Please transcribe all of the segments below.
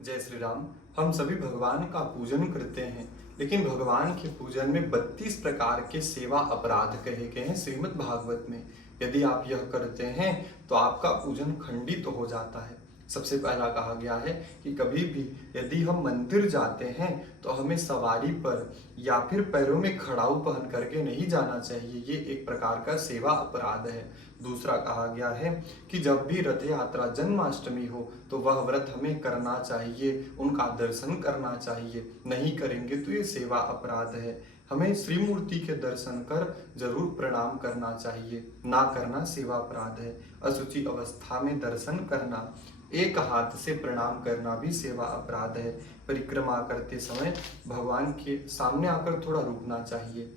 जय श्री राम। हम सभी भगवान का पूजन करते हैं, लेकिन भगवान के पूजन में 32 प्रकार के सेवा अपराध कहे गए हैं श्रीमद् भागवत में। यदि आप यह करते हैं तो आपका पूजन खंडित हो जाता है। सबसे पहला कहा गया है कि कभी भी यदि हम मंदिर जाते हैं तो हमें सवारी पर या फिर पैरों में खड़ाऊ पहन करके नहीं जाना चाहिए। ये एक प्रकार का सेवा अपराध है। दूसरा कहा गया है कि जब भी रथ यात्रा जन्माष्टमी हो तो वह व्रत हमें करना चाहिए, उनका दर्शन करना चाहिए। नहीं करेंगे तो ये सेवा अपराध है। हमें श्री मूर्ति के दर्शन कर जरूर प्रणाम करना चाहिए, ना करना सेवा अपराध है। अशुचि अवस्था में दर्शन करना, एक हाथ से प्रणाम करना भी सेवा अपराध है। परिक्रमा करते समय भगवान के सामने आकर थोड़ा रुकना चाहिए,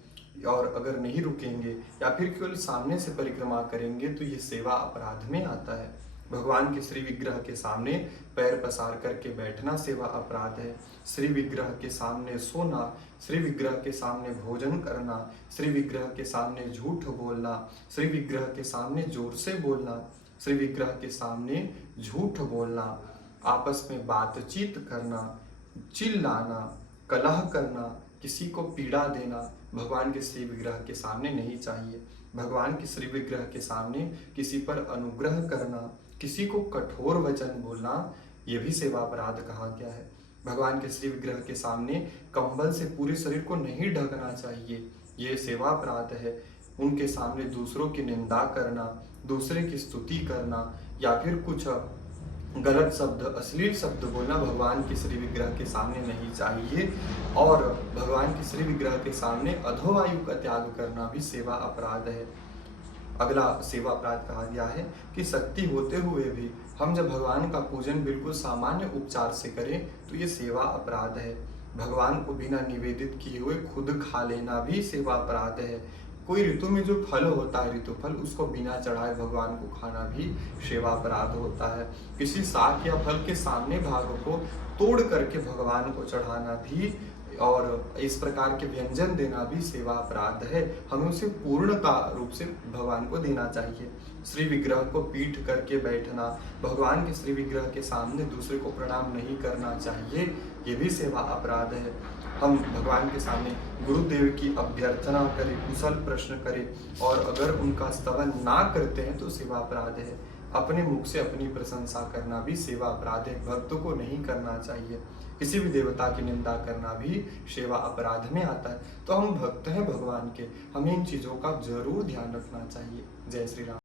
और अगर नहीं रुकेंगे या फिर केवल सामने से परिक्रमा करेंगे तो ये सेवा अपराध में आता है। भगवान के श्री विग्रह के सामने पैर पसार करके बैठना सेवा अपराध है। श्री विग्रह के सामने सोना, श्री विग्रह के सामने भोजन करना, श्री विग्रह के सामने झूठ बोलना, श्री विग्रह के सामने जोर से बोलना, श्री विग्रह के सामने झूठ बोलना, आपस में बातचीत करना, चिल्लाना, कलह करना, किसी को पीड़ा देना भगवान के श्री विग्रह के सामने नहीं चाहिए। भगवान के श्री विग्रह के सामने किसी पर अनुग्रह करना, किसी को कठोर वचन बोलना, यह भी सेवा अपराध कहा गया है। भगवान के श्री विग्रह के सामने कंबल से पूरे शरीर को नहीं ढकना चाहिए, ये सेवा अपराध है। उनके सामने दूसरों की निंदा करना, दूसरे की स्तुति करना या फिर कुछ गलत शब्द, अश्लील शब्द बोलना भगवान के श्री विग्रह के सामने नहीं चाहिए। और भगवान के श्री विग्रह के सामने अधोवायु का त्याग करना भी सेवा अपराध है। अगला सेवा अपराध कहा गया है कि शक्ति होते हुए भी हम जब भगवान का पूजन बिल्कुल सामान्य उपचार से करें तो ये सेवा अपराध है। भगवान को बिना निवेदित किए हुए खुद खा लेना भी सेवा अपराध है। कोई ऋतु में जो फल होता है, ऋतु फल, उसको बिना चढ़ाए भगवान को खाना भी सेवा अपराध होता है। किसी शाक या फल के सामने भाग को तोड़ करके भगवान को चढ़ाना भी और इस प्रकार के व्यंजन देना भी सेवा अपराध है। हमें उसे पूर्णता रूप से भगवान को देना चाहिए। श्री विग्रह को पीठ करके बैठना, भगवान के श्री विग्रह के सामने दूसरे को प्रणाम नहीं करना चाहिए, ये भी सेवा अपराध है। हम भगवान के सामने गुरुदेव की अभ्यर्थना करें, कुशल प्रश्न करें, और अगर उनका स्तवन ना करते हैं तो सेवा अपराध है। अपने मुख से अपनी प्रशंसा करना भी सेवा अपराध है, भक्तों को नहीं करना चाहिए। किसी भी देवता की निंदा करना भी सेवा अपराध में आता है। तो हम भक्त हैं भगवान के, हमें इन चीजों का जरूर ध्यान रखना चाहिए। जय श्री राम।